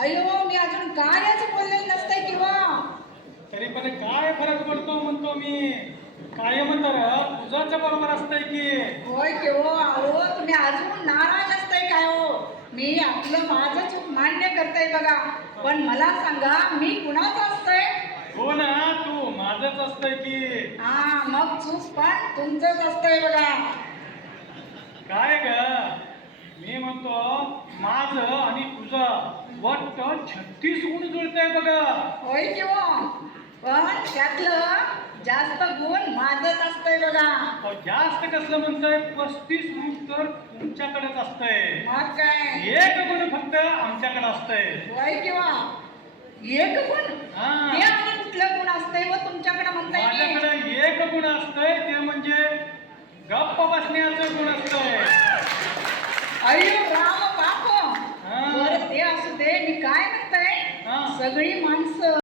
अयो मी अजून कायच बोललेलं नसतंय किंवा. तरी पण काय फरक पडतो म्हणतो मी. कायम तर तुझ्याच बरोबर असतंय की. होय किंवा अहो तुम्ही अजून नाराज असताय काय हो? मी आपलं माझं चूक मान्य करताय बघा. पण मला सांगा मी कुणाचं असतंय? हो ना तू माझच असतंय की. हा मग चूक पण तुमचंच असतंय बघा. काय ग? मी म्हणतो माझं आणि तुझं वट्ट छत्तीस गुण जुळतंय बघा. होय किंवा पण त्यातलं जास्त गुण माझंच असतंय बघा. अहो, जास्त कसलं म्हणतंय? पस्तीस गुण तर तुमच्याकडेच असतंय. मग काय? एक गुण फक्त आमच्याकडे असतंय. होय किंवा एक गुण? हा. आणि कुठलं गुण असतंय व तुमच्याकडे म्हणताय की? माझ्याकडे एक गुण असतंय ते म्हणजे सगळी माणसं